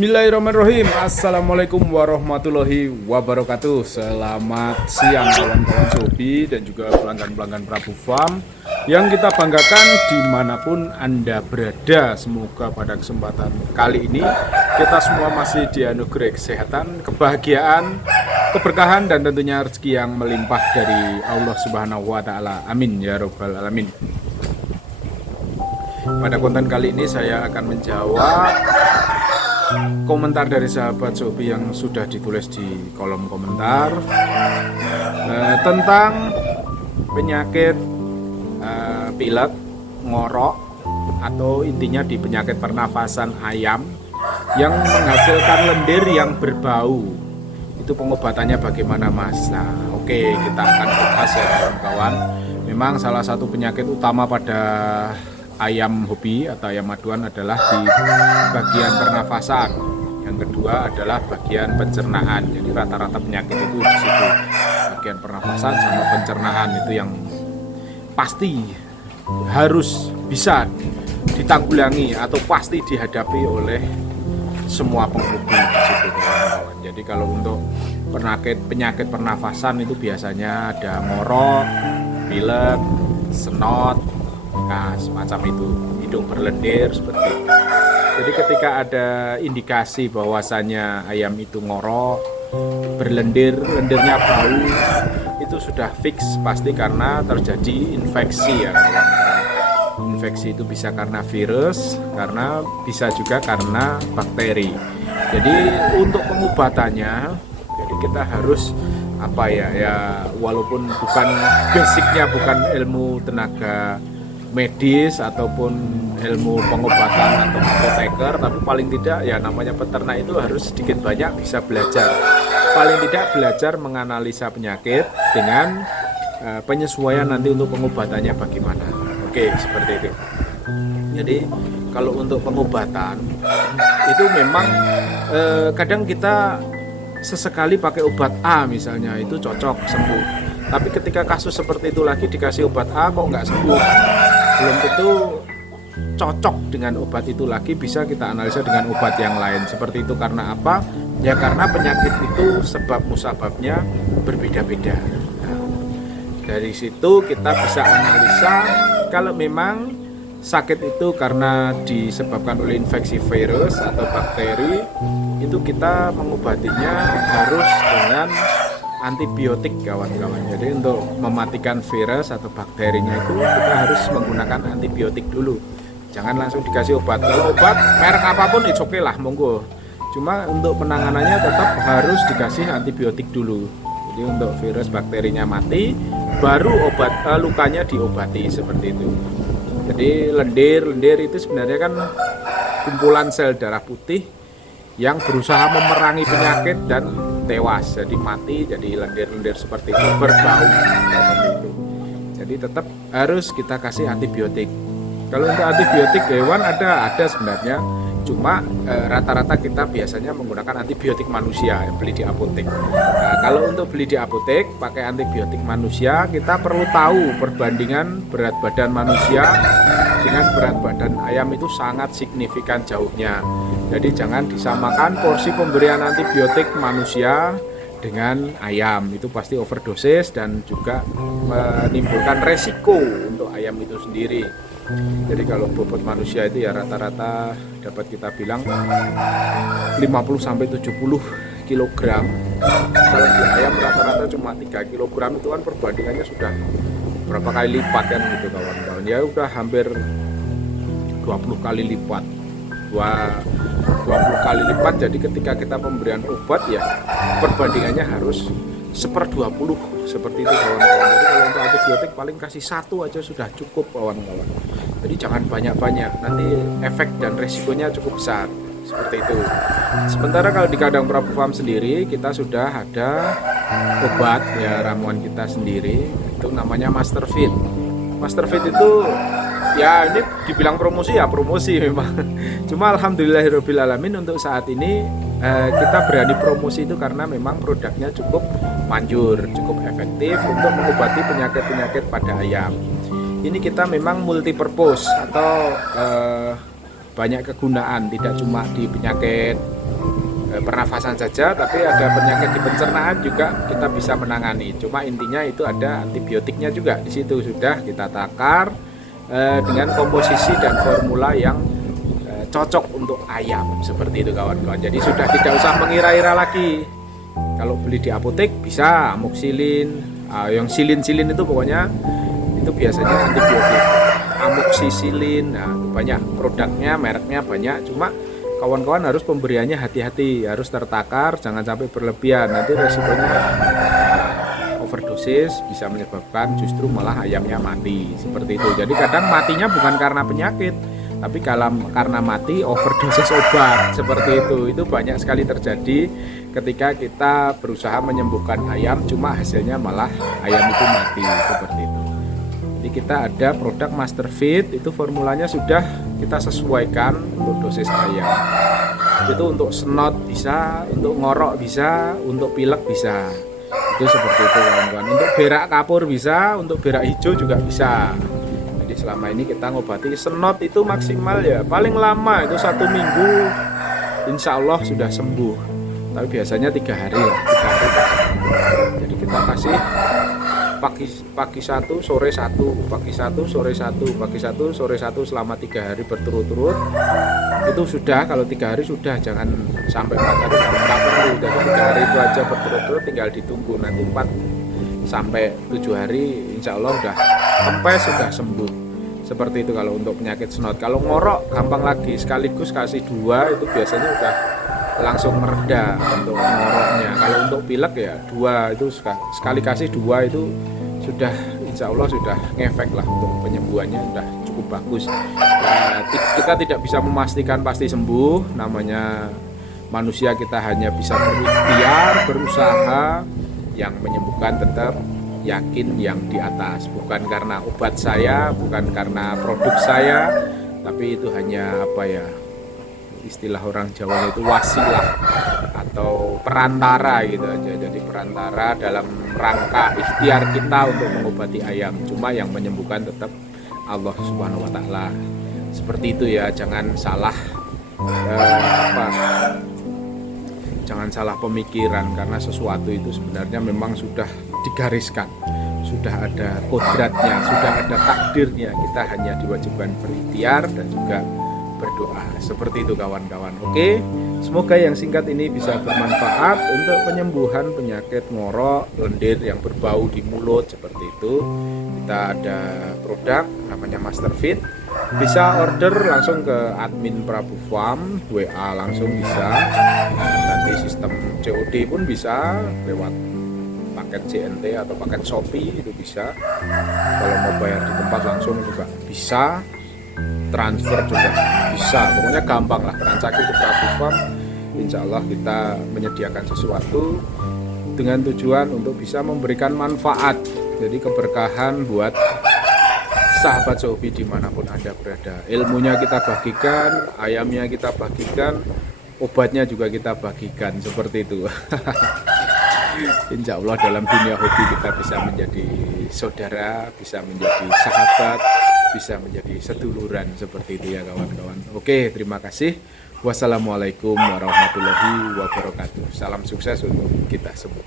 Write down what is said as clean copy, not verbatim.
Bismillahirrahmanirrahim. Assalamualaikum warahmatullahi wabarakatuh. Selamat siang kawan-kawan Sobi dan juga pelanggan-pelanggan Prabu Farm yang kita banggakan dimanapun Anda berada. Semoga pada kesempatan kali ini kita semua masih dianugerahi kesehatan, kebahagiaan, keberkahan dan tentunya rezeki yang melimpah dari Allah Subhanahu wa taala. Amin ya rabbal alamin. Pada konten kali ini saya akan menjawab komentar dari sahabat Sobi yang sudah ditulis di kolom komentar tentang penyakit pilek, ngorok, atau intinya di penyakit pernafasan ayam yang menghasilkan lendir yang berbau. Itu pengobatannya bagaimana, Mas? Nah, oke, kita akan bahas ya kawan-kawan. Memang salah satu penyakit utama pada ayam hobi atau ayam maduan adalah di bagian pernafasan. Yang kedua adalah bagian pencernaan. Jadi rata-rata penyakit itu di situ. Bagian pernafasan sama pencernaan itu yang pasti harus bisa ditanggulangi atau pasti dihadapi oleh semua penghobi di situ, kawan-kawan. Jadi kalau untuk penyakit pernafasan itu biasanya ada ngorok, pilek, senot, nah, semacam itu, hidung berlendir seperti itu. Jadi ketika ada indikasi bahwasannya ayam itu ngorok, berlendir, lendirnya bau, itu sudah fix pasti karena terjadi infeksi ya. Infeksi itu bisa karena virus, karena bisa juga karena bakteri. Jadi untuk pengobatannya, jadi kita harus walaupun bukan basicnya bukan ilmu tenaga medis ataupun ilmu pengobatan atau apoteker, tapi paling tidak ya namanya peternak itu harus sedikit banyak bisa belajar, paling tidak belajar menganalisa penyakit dengan penyesuaian nanti untuk pengobatannya bagaimana. Oke, seperti itu. Jadi kalau untuk pengobatan itu memang kadang kita sesekali pakai obat A misalnya itu cocok sembuh, tapi ketika kasus seperti itu lagi dikasih obat A kok nggak sembuh, belum tentu cocok dengan obat itu lagi, bisa kita analisa dengan obat yang lain. Seperti itu karena apa? Ya karena penyakit itu sebab musababnya berbeda-beda. Nah, dari situ kita bisa analisa kalau memang sakit itu karena disebabkan oleh infeksi virus atau bakteri, itu kita mengobatinya harus dengan antibiotik, kawan-kawan. Jadi untuk mematikan virus atau bakterinya itu kita harus menggunakan antibiotik dulu. Jangan langsung dikasih obat. Kalau obat merek apapun itu oke lah, monggo. Cuma untuk penanganannya tetap harus dikasih antibiotik dulu. Jadi untuk virus bakterinya mati, baru lukanya diobati seperti itu. Jadi lendir itu sebenarnya kan kumpulan sel darah putih yang berusaha memerangi penyakit dan tewas, jadi mati, jadi lendir-lendir seperti itu, berbau seperti itu. Jadi tetap harus kita kasih antibiotik. Kalau untuk antibiotik hewan ada sebenarnya, cuma rata-rata kita biasanya menggunakan antibiotik manusia yang beli di apotek. Nah, kalau untuk beli di apotek pakai antibiotik manusia, kita perlu tahu perbandingan berat badan manusia dengan berat badan ayam itu sangat signifikan jauhnya. Jadi jangan disamakan porsi pemberian antibiotik manusia dengan ayam, itu pasti overdosis dan juga menimbulkan resiko untuk ayam itu sendiri. Jadi kalau bobot manusia itu ya rata-rata dapat kita bilang 50-70 kg. Kalau di ayam rata-rata cuma 3 kg, itu kan perbandingannya sudah berapa kali lipat kan gitu, kawan-kawan. Ya udah hampir 20 kali lipat. 20 kali lipat. Jadi ketika kita pemberian obat ya perbandingannya harus 1/20 seperti itu, kawan-kawan. Jadi kalau untuk antibiotik paling kasih 1 aja sudah cukup, kawan-kawan. Jadi jangan banyak-banyak, nanti efek dan resikonya cukup besar seperti itu. Sementara kalau di kandang Prabu Farm sendiri kita sudah ada obat ya, ramuan kita sendiri, itu namanya Masterfit. Masterfit itu ya ini dibilang promosi ya promosi memang. Cuma alhamdulillahirobbilalamin untuk saat ini kita berani promosi itu karena memang produknya cukup manjur, cukup efektif untuk mengobati penyakit-penyakit pada ayam. Ini kita memang multi purpose atau banyak kegunaan, tidak cuma di penyakit pernafasan saja, tapi ada penyakit di pencernaan juga kita bisa menangani. Cuma intinya itu ada antibiotiknya juga di situ, sudah kita takar dengan komposisi dan formula yang cocok untuk ayam seperti itu kawan-kawan. Jadi sudah tidak usah mengira-ira lagi. Kalau beli di apotek bisa amoxicillin, yang silin itu pokoknya itu biasanya antibiotik. Amoxicillin, nah banyak produknya, mereknya banyak. Cuma kawan-kawan harus pemberiannya hati-hati, harus tertakar, jangan sampai berlebihan. Nanti resikonya overdosis bisa menyebabkan justru malah ayamnya mati seperti itu. Jadi kadang matinya bukan karena penyakit, tapi karena mati overdosis obat seperti itu. Itu banyak sekali terjadi ketika kita berusaha menyembuhkan ayam, cuma hasilnya malah ayam itu mati seperti itu. Jadi kita ada produk Master Feed, itu formulanya sudah kita sesuaikan untuk dosis ayam. Itu untuk snot bisa, untuk ngorok bisa, untuk pilek bisa. Itu seperti itu kawan-kawan. Untuk berak kapur bisa, untuk berak hijau juga bisa. Jadi selama ini kita ngobati snot itu maksimal ya paling lama itu 1 minggu, insya Allah sudah sembuh. Tapi biasanya 3 hari ya, 3 hari. Jadi kita kasih pagi 1, sore 1, pagi 1, sore 1, pagi 1, sore 1 selama 3 hari berturut-turut. Itu sudah, kalau 3 hari sudah, jangan sampai 4 hari, tak perlu. Jadi 3 hari itu aja berturut-turut, tinggal ditunggu nanti 4 sampai 7 hari insya Allah udah kempes, sudah sembuh. Seperti itu kalau untuk penyakit snot. Kalau ngorok gampang lagi, sekaligus kasih 2 itu biasanya udah langsung mereda untuk ngoroknya. Kalau untuk pilek ya 2 itu sekali kasih 2 itu sudah insya Allah sudah ngefek lah, untuk penyembuhannya sudah cukup bagus. Nah, kita tidak bisa memastikan pasti sembuh, namanya manusia, kita hanya bisa berikhtiar, berusaha. Yang menyembuhkan tetap yakin yang di atas, bukan karena obat saya, bukan karena produk saya, tapi itu hanya apa ya, istilah orang Jawa itu wasilah atau perantara gitu aja. Jadi perantara dalam rangka ikhtiar kita untuk mengobati ayam, cuma yang menyembuhkan tetap Allah Subhanahu wa taala. Seperti itu ya, jangan salah jangan salah pemikiran, karena sesuatu itu sebenarnya memang sudah digariskan, sudah ada kodratnya, sudah ada takdirnya. Kita hanya diwajibkan berikhtiar dan juga berdoa. Seperti itu kawan-kawan. Oke, semoga yang singkat ini bisa bermanfaat untuk penyembuhan penyakit ngorok, lendir yang berbau di mulut seperti itu. Kita ada produk namanya Master Feed. Bisa order langsung ke admin Prabu Farm, WA langsung bisa. Nanti sistem COD pun bisa lewat paket JNT atau paket Shopee itu bisa. Kalau mau bayar di tempat langsung juga bisa. Transfer juga bisa, pokoknya gampang lah. Transaksi ke Prabu Farm, insya Allah kita menyediakan sesuatu dengan tujuan untuk bisa memberikan manfaat, jadi keberkahan buat sahabat Sohobi dimanapun Anda berada. Ilmunya kita bagikan, ayamnya kita bagikan, obatnya juga kita bagikan, seperti itu. Insya Allah dalam dunia hobi kita bisa menjadi saudara, bisa menjadi sahabat, bisa menjadi seduluran, seperti itu ya kawan-kawan. Oke, terima kasih. Wassalamualaikum warahmatullahi wabarakatuh. Salam sukses untuk kita semua.